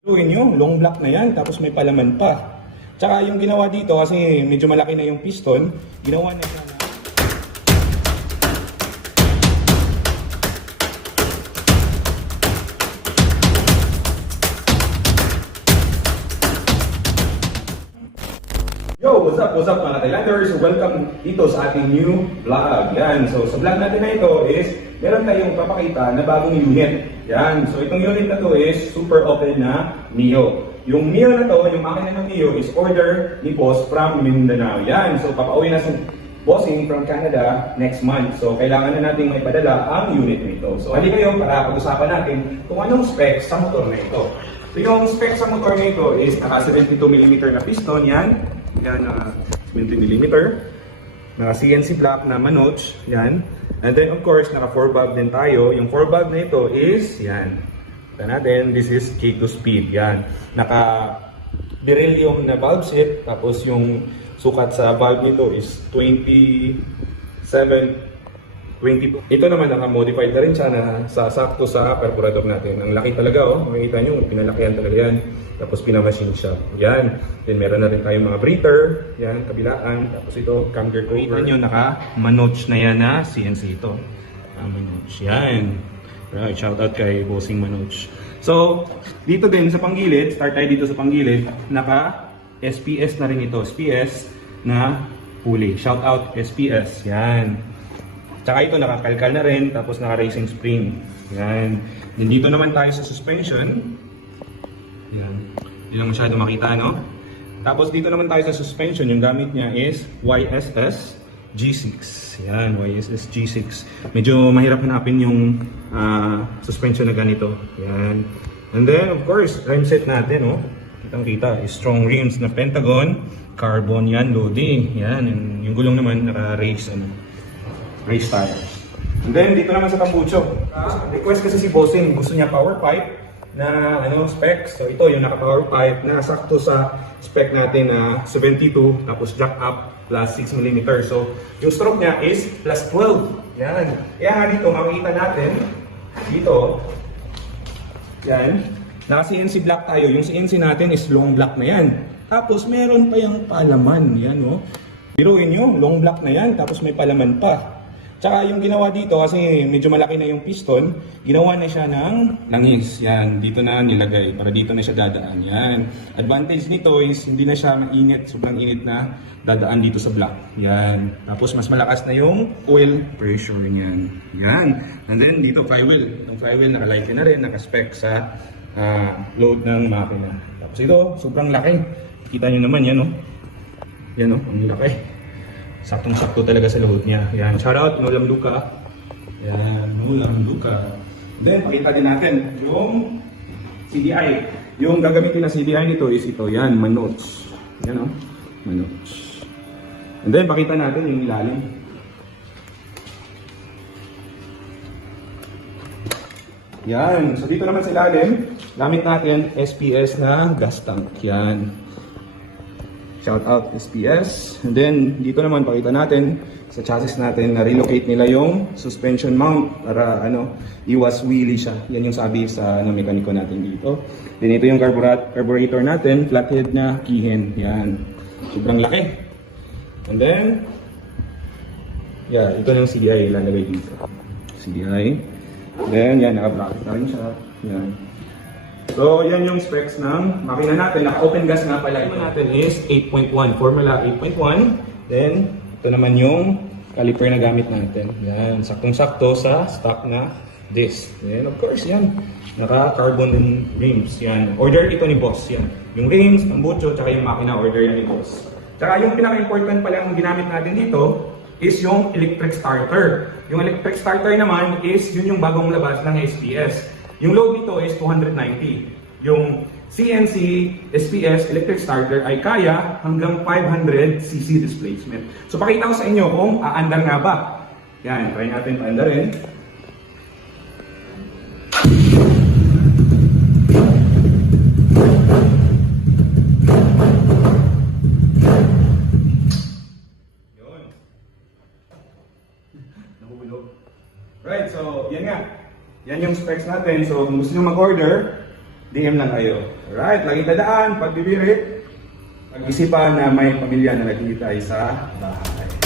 Luin nyo, long block na yan, tapos may palaman pa. Tsaka yung ginawa dito, kasi medyo malaki na yung piston, ginawa na siya na... Yo, what's up mga Thailanders? Welcome dito sa ating new vlog. Yan, so sa vlog natin na ito is meron tayong papakita na bagong unit. Yan, so itong unit na to is super open na Mio. Yung Mio na to, yung makina ng Mio is order ni Boss from Mindanao. Yan, so papauwi na si Bossing from Canada next month. So kailangan na natin may padala ang unit nito. So halika kayo para pag-usapan natin kung anong specs sa motor na ito. So yung specs sa motor na ito is naka 72mm na piston yan. Yan, 20mm. Naka CNC block na manotch. Yan. And then of course, naka 4-valve din tayo. Yung 4-valve na ito is, yan. Ito natin, this is K2 speed. Yan. Naka beryllium na valve set. Tapos yung sukat sa valve nito is 20. Ito naman naka-modified na rin siya na sasakto sa perforator natin. Ang laki talaga, oh. Makikita nyo, pinalakihan talaga yan. Tapos pinamachine siya. Yan. Then meron na rin tayong mga breather. Yan, kabilaan. Tapos ito, camber cover. Makikita nyo, naka-manotch na yan na CNC ito. Manotch. Yan. Right, shout out kay Bossing Manotch. So, dito din sa panggilid, start tayo dito sa panggilid, naka-SPS na rin ito. SPS na pulley. Shout out SPS. Yan. Tsaka ito nakakalkal na rin, tapos naka-racing spring. Yan. Then dito naman tayo sa suspension. Yan. Hindi lang masyado makita, no? Tapos dito naman tayo sa suspension, yung gamit niya is YSS G6. Yan, YSS G6. Medyo mahirap hanapin yung suspension na ganito. Yan. And then, of course, rim set natin, no? Kitang-kita, strong rims na Pentagon. Carbon yan, Lodi. Yan. And yung gulong naman, naka-race, race tires. And then dito naman sa tambucho, request kasi si Bossing, gusto niya power pipe na specs. So ito yung naka power pipe na sakto sa spec natin na 72 tapos jack up plus 6mm. So yung stroke niya is plus 12. Yan. Kaya nga dito makikita natin dito. Yan. Naka CNC block tayo. Yung CNC natin is long block na yan. Tapos meron pa yung palaman. Yan, no? Biruin nyo, long block na yan tapos may palaman pa. Tsaka yung ginawa dito, kasi medyo malaki na yung piston, ginawa na siya ng langis. Yan, dito na nilagay, para dito na siya dadaan. Yan. Advantage nito is hindi na siya mainit, sobrang init na dadaan dito sa block. Yan. Tapos mas malakas na yung oil pressure niyan. Yan. And then dito flywheel. Itong flywheel naka-light na rin, naka-spec sa load ng makina. Tapos ito, sobrang laki. Kita nyo naman yan, no? Yan, no? Ang laki. Saktong-sakto talaga sa load niya. Yan, shoutout, Nolam Luca. Yan, Nolam Luca. Then, pakita din natin yung CDI. Yung gagamitin na CDI nito is ito. Yan, manotch. Yan, o. Manotch. And then, pakita natin yung ilalim. Yan. So, dito naman sa ilalim, gamit natin SPS na gas tank. Yan. Shout out SPS. And then dito naman pakita natin sa chassis natin na relocate nila yung suspension mount para iwas wheelie siya. Yan yung sabi sa mekaniko natin dito. Then ito yung carburetor natin, flathead na keyhen. Yan. Sobrang laki. And then ito yung CDI ilalagay dito. CDI. Then yan, naka-bracket na rin siya. Yan. So, yan yung specs ng makina natin. Naka-open gas nga pala. Ito natin is 8.1. Formula 8.1. Then, ito naman yung caliper na gamit natin. Yan. Saktong-sakto sa stock na disc. Then, of course, yan. Naka-carbon rims. Yan. Order ito ni Boss. Yan. Yung rims, tambucho, tsaka yung makina, order yan ni Boss. Tsaka yung pinaka-important pala yung ginamit natin dito is yung electric starter. Yung electric starter naman is yun yung bagong labas ng SPS. Yung load nito is 290. Yung CNC SPS electric starter ay kaya hanggang 500cc displacement. So pakita ko sa inyo kung aandar nga ba. Yan, try natin paandarin. Yun. Right, so yan nga. Yan yung specs natin. So kung gusto nyo mag-order, DM lang kayo. Alright, laging tandaan, pagbibirit, pag-isipan na may pamilya na naghihintay sa bahay.